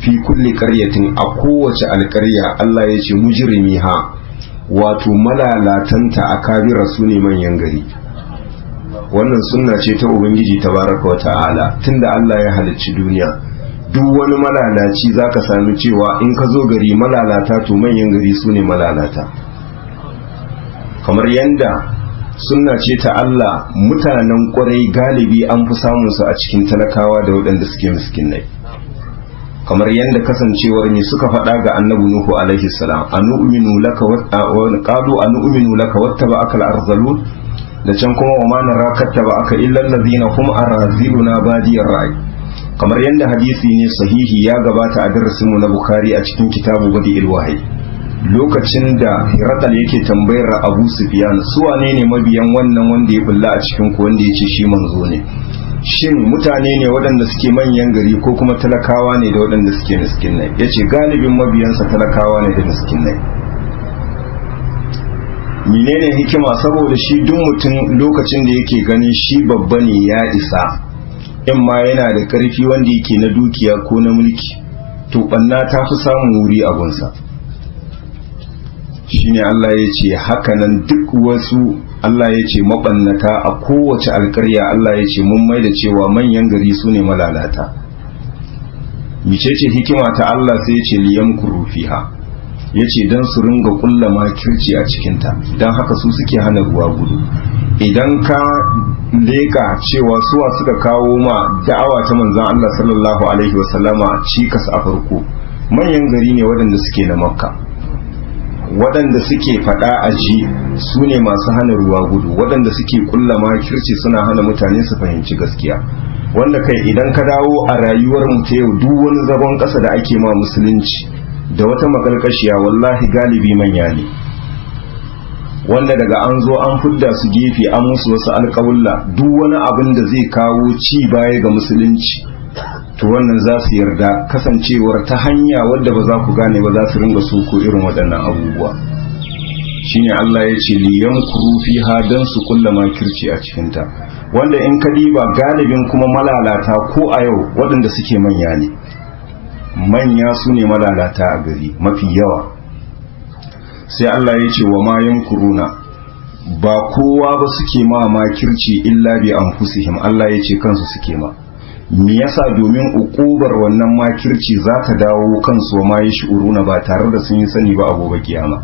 fi kulli qaryatin a kowace alƙarya Allah ya ce mujrimiha wato malalatanta a kabira su ne manyan gari wannan sunna ce ta ubangiji tabaraka wa ta'ala tunda Allah ya halicci duniya duk wani malalaci zaka sami cewa in ka zo gari malalata to manyan gari su ne malalata kamar yanda sunna ce ta Allah mutanen kwarai galibi an fi samun su a cikin talakawa da waɗanda suke miskinai kamar yanda kasancewar ne suka faɗa ga annabi Nuhu alaihi salam anu'minu laka wa qalu anu'minu laka wattaba'aka al-arzalun da can kuma wa ma naraka aka illa allazina hum araziluna badiyar ra'i kamar yadda hadisi ne sahihi ya gabata a darasinmu na Bukhari a cikin kitabu Badi'il Wahyi lokacin da Hirakal yake tambayar Abu Sufyan su wane ne mabiyan wannan wanda ya bulla a cikin ku wanda yace shi manzo ne shin mutane ne waɗanda suke manyan gari ko kuma talakawa ne da waɗanda suke miskinai yace galibin mabiyansa talakawa ne da miskinai menene hikima saboda shi duk mutum lokacin da yake ganin shi babba ne ya isa in ma yana da ƙarfi wanda yake na dukiya ko na mulki to ɓanna ta fi samun wuri a gunsa shine Allah ya ce hakanan duk wasu Allah ya ce maɓannata a kowace alƙarya Allah ya ce mun mai da cewa manyan gari su ne malalata micece hikima ta Allah sai ya ce liyan kurufiha ya ce don su ringa ƙulla makirci a cikinta don haka su suke hana ruwa gudu idan ka leka cewa suwa suka kawo ma da'awa ta manzan Allah sallallahu alaihi wasallama cikas a farko manyan gari ne waɗanda suke na makka waɗanda suke faɗa a ji su ne masu hana ruwa gudu waɗanda suke kulla makirci suna hana mutane su fahimci gaskiya wanda kai idan ka dawo a rayuwar mu ta yau duk wani zagon ƙasa da ake ma musulunci da wata makalkashiya wallahi galibi manya ne wanda daga an zo an fidda su gefe an musu wasu alƙawulla duk wani abin da zai kawo ci baya ga musulunci to wannan za su yarda kasancewar ta hanya wadda ba za ku gane ba za su ringa ko irin waɗannan abubuwa shine Allah ya ce liyan kurufi ha dan su kulla makirci a cikinta wanda in ka diba galibin kuma malalata ko a yau waɗanda suke manya ne manya su ne malalata a gari mafi yawa sai Allah ya ce wa ma yankuruna ba kowa ba suke ma makirci illa bi anfusihim Allah ya ce kansu suke ma me yasa domin ukubar wannan makirci za ta dawo kansu wa ma yashuruna ba tare da sun yi sani ba a gobe kiyama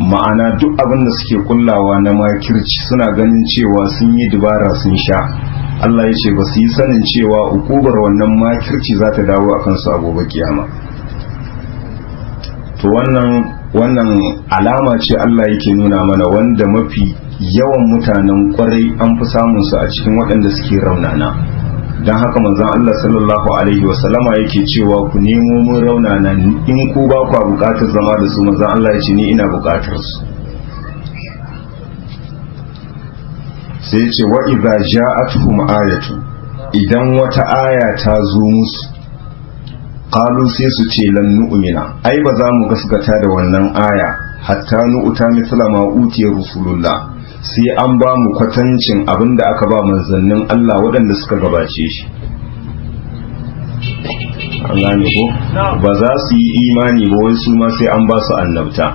ma'ana duk abin da suke kullawa na makirci suna ganin cewa sun yi dubara sun sha Allah ya ce ba su yi sanin cewa ukubar wannan makirci za ta dawo a kansu a gobe kiyama to wannan alama ce Allah yake nuna mana wanda mafi yawan mutanen kwarai an fi samun su a cikin waɗanda suke raunana don haka manzon Allah sallallahu alaihi wasallama yake cewa ku nemo mun raunana in ku ba ku buƙatar zama da su manzon Allah ya ce ni ina buƙatar su sai ce wa idza ja'atuhum ayatu idan wata aya ta zo musu qalu sai su ce lan nu'mina ai ba za mu gaskata da wannan aya hatta nu'ta mithla ma utiya rusulullah sai an ba mu kwatancin abinda aka ba manzannin Allah waɗanda suka gabace shi an gane ko ba za su yi imani ba wai su ma sai an ba su annabta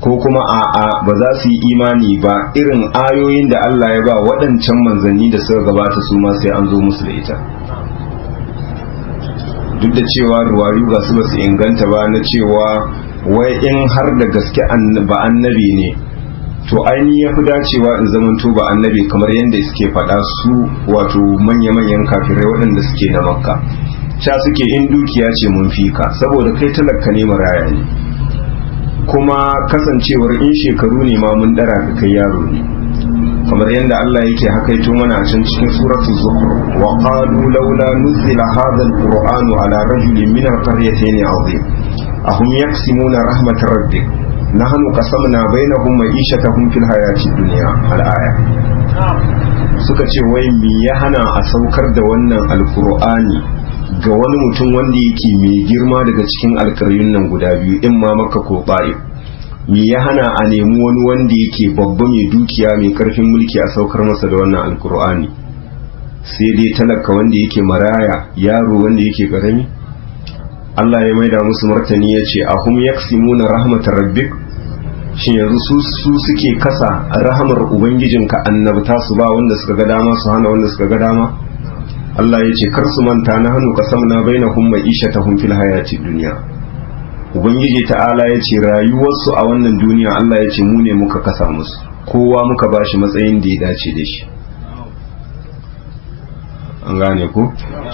ko kuma a'a ba za su yi imani ba irin ayoyin da Allah ya ba waɗancan manzanni da suka gabata su ma sai an zo musu da ita duk da cewa ruwayu ga su ba su inganta ba na cewa wai in har da gaske ba annabi ne to ainihi ya fi dacewa in zamanto ba annabi kamar yadda suke faɗa su wato manya-manyan kafirai waɗanda suke na makka ca suke in dukiya ce mun fika saboda kai talaka ne maraya ne kuma kasancewar in shekaru ne ma mun dara ka kai yaro ne, kamar yadda Allah yake hakaito mana a can cikin suratul zukhruf, wa qalu laula nuzila hadha alqur'anu ala rajulin min alqaryatayn azim ahum yaqsimuna rahmat rabbik nahnu qasamna bainahum ma'ishatahum fil hayatid dunya al-aya. Suka ce wai me ya hana a saukar da wannan alqur'ani ga wani mutum wanda yake mai girma daga cikin alƙaryun nan guda biyu, in ma Makka ko Ta'if. Me ya hana a nemi wani wanda yake babba mai dukiya mai karfin mulki a saukar masa da wannan alkur'ani, sai dai talaka wanda yake maraya, yaro wanda yake karami? Allah ya maida musu martani ya ce ahum yaksimuna rahmatar rabbik, shin yanzu su suke kasa rahamar ubangijinka annabta su ba wanda suka ga dama su hana wanda suka ga dama? Allah ya ce kar su manta na hannu qasamna bainahum ma'ishatahum fil hayatid dunya. Ubangiji ta'ala ya ce rayuwarsu a wannan duniya Allah ya ce mu ne muka kasa musu, kowa muka bashi matsayin da ya dace da shi. An gane ku?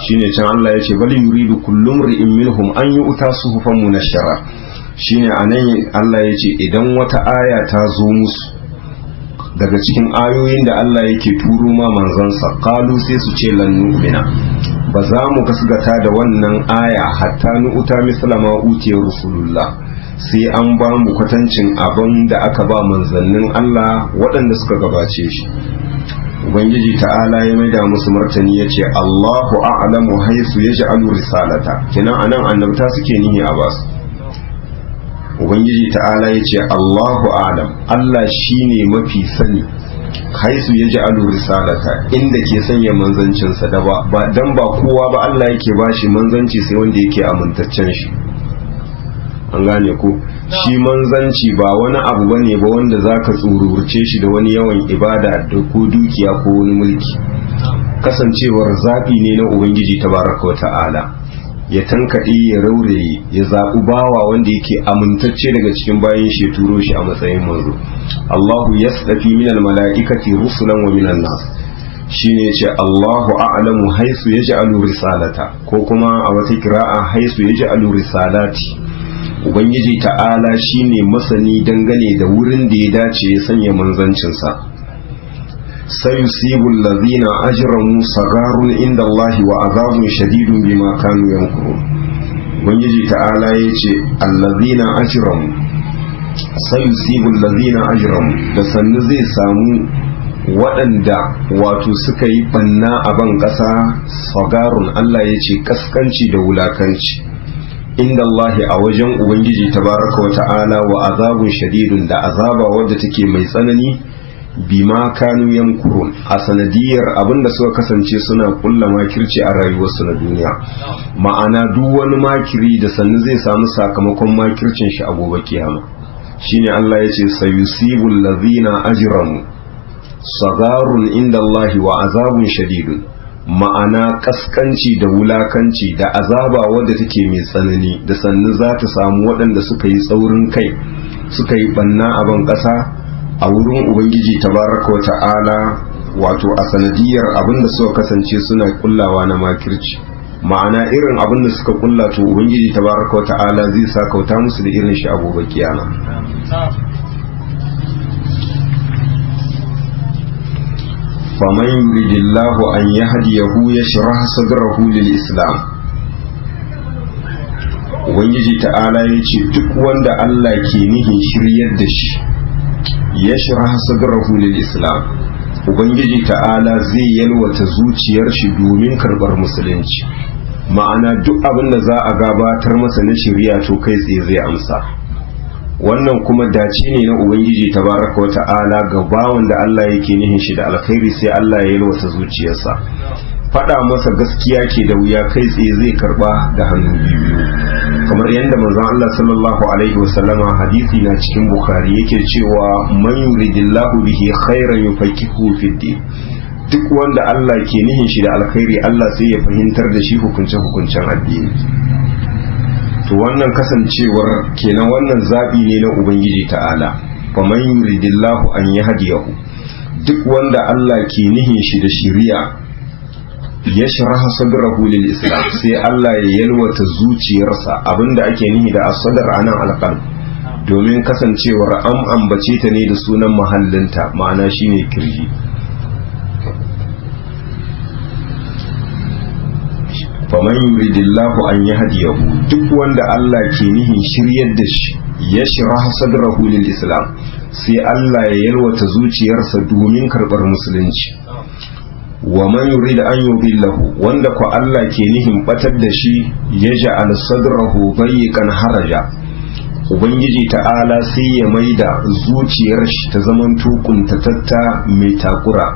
Shine can Allah ya ce bal yuridu kullum ri'in minhum an yu'ta suhufan munashshara. Shine anan Allah ya ce idan wata aya ta zo musu daga cikin ayoyin da Allah yake turo ma manzansa, qalu sai su ce lan nu'mina, ba za mu gasgata da wannan aya hatta nu'uta misla ma utiya rasulullah, sai an ba mu kwatancin abin da aka ba manzannin Allah waɗanda suka gabace shi. Ubangiji ta'ala ya maida musu martani ya ce Allahu a'lamu haisu yaj'alu risalata, kenan anan annabta suke nihi a basu. Ubangiji ta'ala ya ce Allahu a'lam, Allah shine mafi sani haisu ya ja'alu risalata, inda ke sanya manzancinsa da ba dan ba kowa ba Allah yake bashi manzanci sai wanda yake amintaccen shi. An gane ku? Shi manzanci ba wani abu bane ba wanda zaka tsururce shi da wani yawan ibada da ko dukiya ko wani mulki. Kasancewar zabi ne na Ubangiji tabaraka wa ta'ala, ya tankaɗe ya rauraye ya zaɓi bawa wanda yake amintacce daga cikin bayan shi ya turo shi a matsayin manzo. Allahu yasdafi minal mala'ikati rusulan wa minan nas, shine yace Allahu a'lamu haisu yaj'alu risalata, ko kuma a wata kira'a haisu yaj'alu risalati. Ubangiji ta'ala shine masani dangane da wurin da ya dace ya sanya manzancinsa. sayusibu allazina ajramu sagarun inda Allah wa azabun shadidun bima kanu yankurun. Ubangiji ta'ala yace allazina ajramu, sayusibu allazina ajramu, da sannu zai samu waɗanda wato suka yi banna a ban ƙasa sagarun, Allah yace kaskanci da wulakanci, inda Allah a wajen Ubangiji tabaraka wa ta'ala wa azabun shadidun, da azaba wadda take mai tsanani bima kanu yankurun, a sanadiyar abinda suka kasance suna kulla makirci a rayuwarsu na duniya. Ma'ana duk wani makiri da sannu zai samu sakamakon makircin shi a gobe kiyama. Shine Allah ya ce sayusibul ladhina ajramu sagarun inda Allah wa azabun shadidun, ma'ana kaskanci da wulakanci da azaba wadda take mai tsanani da sannu za ta samu waɗanda suka yi tsaurin kai suka yi banna a ban ƙasa a wurin Ubangiji tabaraka wa ta'ala, wato a sanadiyar abinda suka kasance suna kullawa na makirci. Ma'ana irin abinda suka kulla to Ubangiji tabaraka wa ta'ala zai sa kauta musu da irin shi a gobe kiyama. faman yuridillahu an yahdiyahu yashrah sadrahu lil islam. Ubangiji ta'ala yace duk wanda Allah ke nihin shiryar da shi yashrah sadrahu lil islam, Ubangiji ta'ala zai yalwata zuciyar shi domin karbar musulunci. Ma'ana duk abin da za a gabatar masa na shari'a to kai tsaye zai amsa. Wannan kuma dace ne na Ubangiji tabaraka wa ta'ala ga bawan da Allah yake nihin shi da alkhairi, sai Allah ya yalwata zuciyarsa. Faɗa masa gaskiya ke da wuya, kai tsaye zai karba da hannu biyu. Kamar yadda manzon Allah sallallahu alaihi wasallama hadisi na cikin Bukhari yake cewa man yuridillahu bihi khairan yufaqihu fid din. Duk wanda Allah ke nihin shi da alkhairi, Allah sai ya fahimtar da shi hukunce-hukuncen addini. To wannan kasancewar kenan wannan zabi ne na Ubangiji ta'ala. Faman yuridillahu an yahdiyahu, duk wanda Allah ke nihin shi da shiriya yashraha sadrahu lil islam, sai Allah ya yalwata zuciyarsa. Abinda ake nihi da as-sadr anan alqalb, domin kasancewar an ambace ta ne da sunan mahallinta, ma'ana shine kirji. faman yuridillahu an yahdiyahu, duk wanda Allah ke nihin shiryar da shi, yashrah sadrahu lil islam, sai Allah ya yalwata zuciyarsa domin karbar musulunci. wa man yurid an yudillahu, wanda ko Allah ke nihin batar da shi, yaj'al sadrahu bayyikan haraja, ubangiji ta'ala sai ya maida zuciyar shi ta zaman tukuntatatta mai takura.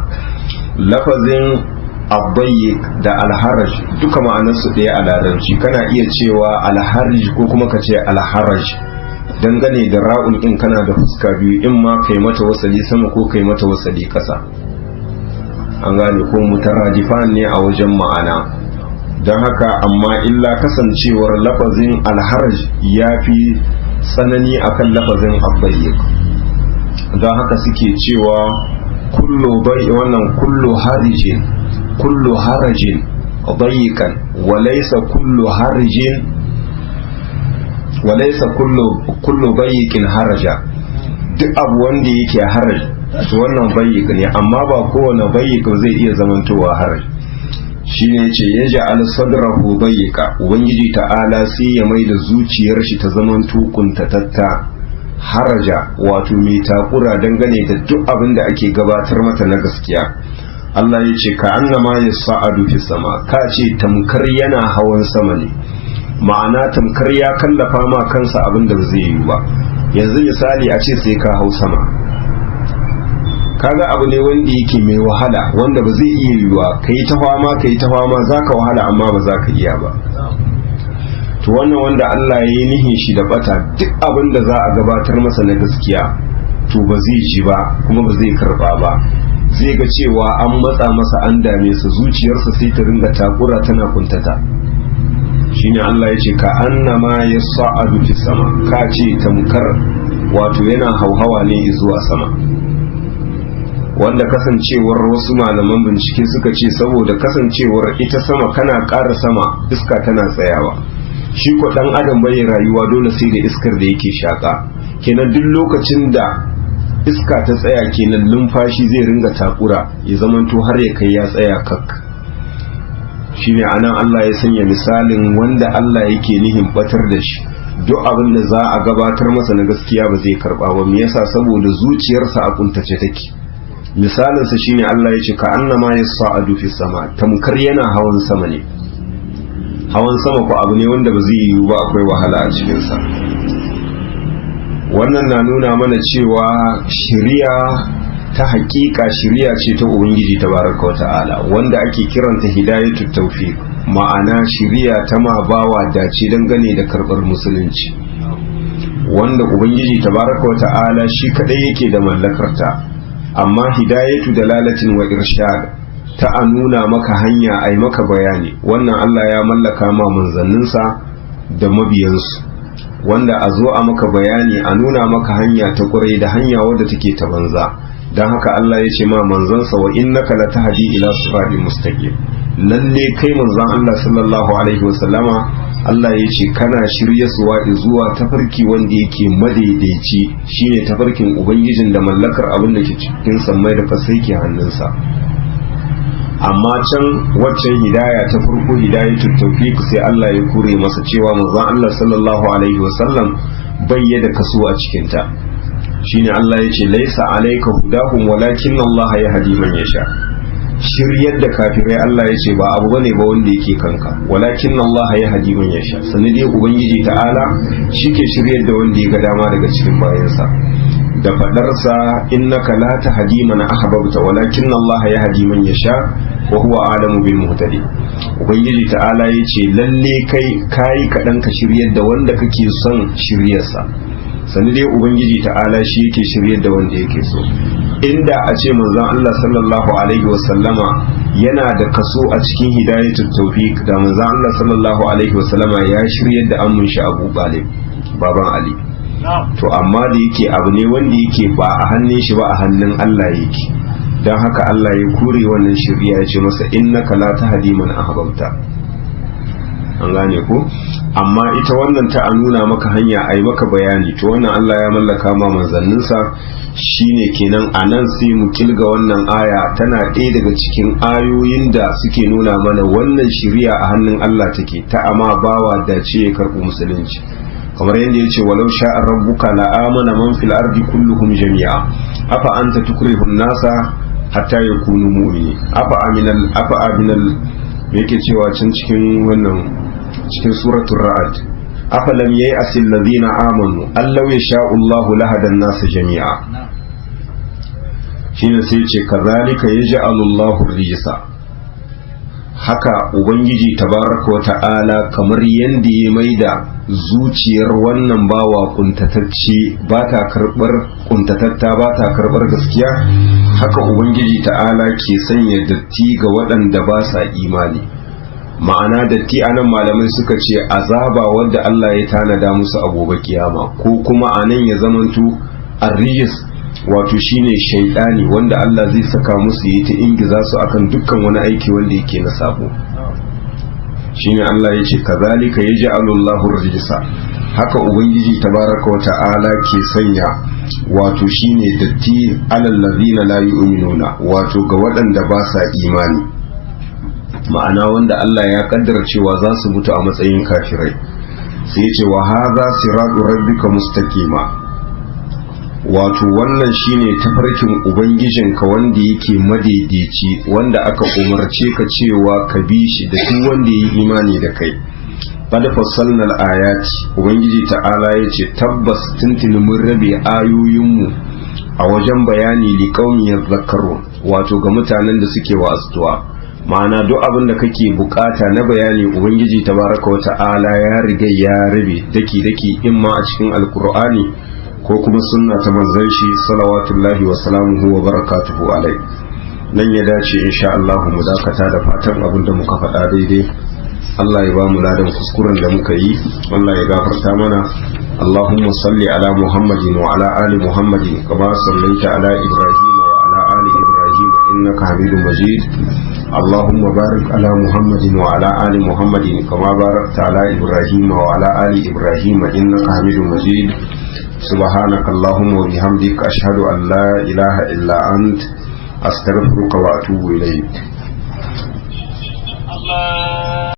lafazin abbayyik da alharaj duka ma'anarsu ɗaya a larabci, kana iya cewa alharaj ko kuma ka ce alharaj, dangane da ra'un in kana da fuska biyu, in ma kai mata wasali sama ko kai mata wasali ƙasa, an gane ko mutaradifan ne a wajen ma'ana. don haka amma illa kasancewar lafazin alharaj ya fi tsanani akan lafazin abbayyik, don haka suke cewa kullu harijin kullu harajin dayiqan walaysa kullu harajin walaysa kullu dayiqin haraja. duk abu wanda yake haraj to wannan dayiq ne, amma ba kowane dayiq zai iya zamantowa haraj. shine yace yaj'al sadrahu dayiqa, ubangiji ta'ala sai ya maida zuciyar shi ta zamanto kuntatatta, haraja wato mai takura dangane da duk abin da ake gabatar mata na gaskiya. Allah ya ce ka annama ya sa'adu fi sama, ka ce tamkar yana hawan sama ne, ma'ana tamkar ya kallafa ma kansa abin da zai yi ba. yanzu misali a ce sai ka hau sama, kaga abu ne wanda yake mai wahala, wanda ba zai iya yiwuwa, ka yi ta fama za ka wahala amma ba za ka iya ba. to wannan wanda Allah ya yi nihin shi da bata, duk abin da za a gabatar masa na gaskiya to ba zai ji ba kuma ba zai karba ba, zai ga cewa an matsa masa, an dame sa, zuciyarsa sai ta ringa takura tana kuntata. shine Allah ya ce ka annama yas'adu fis sama, ka ce tamkar wato yana hauhawa ne zuwa sama. wanda kasancewar wasu malaman bincike suka ce saboda kasancewar ita sama kana ƙara sama iska tana tsayawa, shi ko dan adam bai rayuwa dole sai da iskar da yake shaka, kenan duk lokacin da iska ta tsaya kenan numfashi zai ringa takura, ya zamanto har ya kai ya tsaya kak. shine anan Allah ya sanya misalin wanda Allah yake nihin batar da shi, duk abin da za a gabatar masa na gaskiya ba zai karba ba. me yasa? saboda zuciyarsa a kuntace take. misalinsa shine Allah ya ce ka annama yas'adu fi sama, tamkar yana hawan sama ne. hawan sama ko abu ne wanda ba zai yiwu ba, akwai wahala a cikinsa. wannan na nuna mana cewa shiriya ta hakika shiriya ce ta ubangiji tabaraka wata'ala, wanda ake kiranta hidayatut tawfiq, ma'ana shiriya ta ma bawa dace dangane da karbar musulunci, wanda ubangiji tabaraka wata'ala shi kadai yake da mallakarta. amma hidayatu dalalatin wa irshad, ta a nuna maka hanya ai maka bayani, wannan Allah ya mallaka ma manzanninsa da mabiyansu, wanda a zo a maka bayani, a nuna maka hanya ta kurai da hanya wadda take ta banza. don haka Allah ya ce ma manzansa wa innaka latahdi ila siratin mustaqim, lalle kai manzan Allah sallallahu alaihi wasallama, Allah ya ce kana shirye suwa zuwa tafarki wanda yake madaidaici, shine tafarkin ubangijin da mallakar abin da ke cikin sammai da kasai ke hannunsa. amma can waccan hidaya ta farko hidayatul tawfiq sai Allah ya kure masa cewa manzon Allah sallallahu alaihi wasallam bayyana kaso a cikin ta. shine Allah ya ce laisa alayka hudahum walakin Allah yahdi man yasha, shiryar da kafirai Allah ya ce ba abu bane ba wanda yake kanka, walakin Allah yahdi man yasha, sanin dai ubangiji ta'ala shike shiryar da wanda ya ga dama daga cikin bayansa. da fadarsa innaka la tahdi man ahbabta walakin Allah yahdi man yasha wa huwa a'lamu bil muhtadi. ubangiji ta'ala yace lalle kai kadan ka shiryar da wanda kake son shiryarsa, sani dai ubangiji ta'ala shi yake shiryar da wanda yake so. inda a ce manzon Allah sallallahu alaihi wasallama yana da kaso a cikin hidayatul tawfiq, da manzon Allah sallallahu alaihi wasallama ya shiryar da ammun shi Abu Talib, baban Ali. to amma da yake abu ne wanda yake ba a hannun shi ba, a hannun Allah yake, don haka Allah ya kure wannan shirya ya ce masa innaka la tahdi man ahbabta. an gane ko, amma ita wannan ta a nuna maka hanya a yi maka bayani, to wannan Allah ya mallaka ma manzanninsa. Shine kenan a nan sai mu kilga wannan aya tana ɗaya daga cikin ayoyin da suke nuna mana wannan shiriya a hannun Allah take, ta amma bawa da ce ya karɓi musulunci, kamar yadda ya ce walau sha'a rabbuka la amana man fil ardi kulluhum jami'a afa anta tukrihun nasa hatta yakunu mu'mini afa aminal me yake cewa can cikin wannan cikin suratul ra'd afa lam yai'asil ladina amanu allau yasha'u Allahu lahadan nasa jami'a. Shine sai ce kazalika yaj'alu Allahu rijsa, haka ubangiji tabaraka wa ta'ala kamar yanda ya maida zuciyar wannan bawa kuntatacce ba ta karbar kuntatatta ba ta karbar gaskiya, haka ubangiji ta'ala ke sanya datti ga waɗanda ba sa imani. Ma'ana datti anan malamai suka ce azaba wadda Allah ya tanada musu a gobe kiyama, ko kuma anan ya zamanto arrijis, wato shine shaidani wanda Allah zai saka musu yi ta ingiza su akan dukkan wani aiki wanda yake na sabo. Shine Allah ya ce kazalika yaj'alu Allahu rijsa, haka ubangiji tabaraka wa ta'ala ke sanya wato shine datti alal ladina la yu'minuna, wato ga waɗanda ba sa imani, ma'ana wanda Allah ya kaddara cewa za su mutu a matsayin kafirai. Sai ya ce wa hadha siratu rabbika mustaqima, wato wannan shine tafarkin ubangijinka wanda yake madaidaici, wanda aka umarce ka cewa ka bi shi da duk wanda ya yi imani da kai. Qad fassalna al-ayati, ubangiji ta'ala yace tabbas tuntuni mun rabe ayoyinmu a wajen bayani li qaumi yadhakkarun, wato ga mutanen da suke wa'azuwa. Ma'ana duk abin da kake bukata na bayani ubangiji tabaraka wa ta'ala ya riga ya rabe daki daki, imma a cikin alqur'ani ko kuma sunna ta manzon shi salawatullahi wa salamuhu wa barakatuhu alai. Nan ya dace insha Allah mu dakata da fatan abin da muka faɗa daidai Allah ya ba mu ladan kuskuren da muka yi, Allah ya gafarta mana. Allahumma salli ala Muhammadin wa ala ali Muhammadin kama sallaita ala Ibrahim wa ala ali Ibrahim innaka Hamidum Majid. Allahumma barik ala Muhammadin wa ala ali Muhammadin kama barakta ala Ibrahim wa ala ali Ibrahim innaka Hamidum Majid. سبحانك اللهم وبحمدك أشهد أن لا إله إلا أنت أستغفرك وأتوب إليك.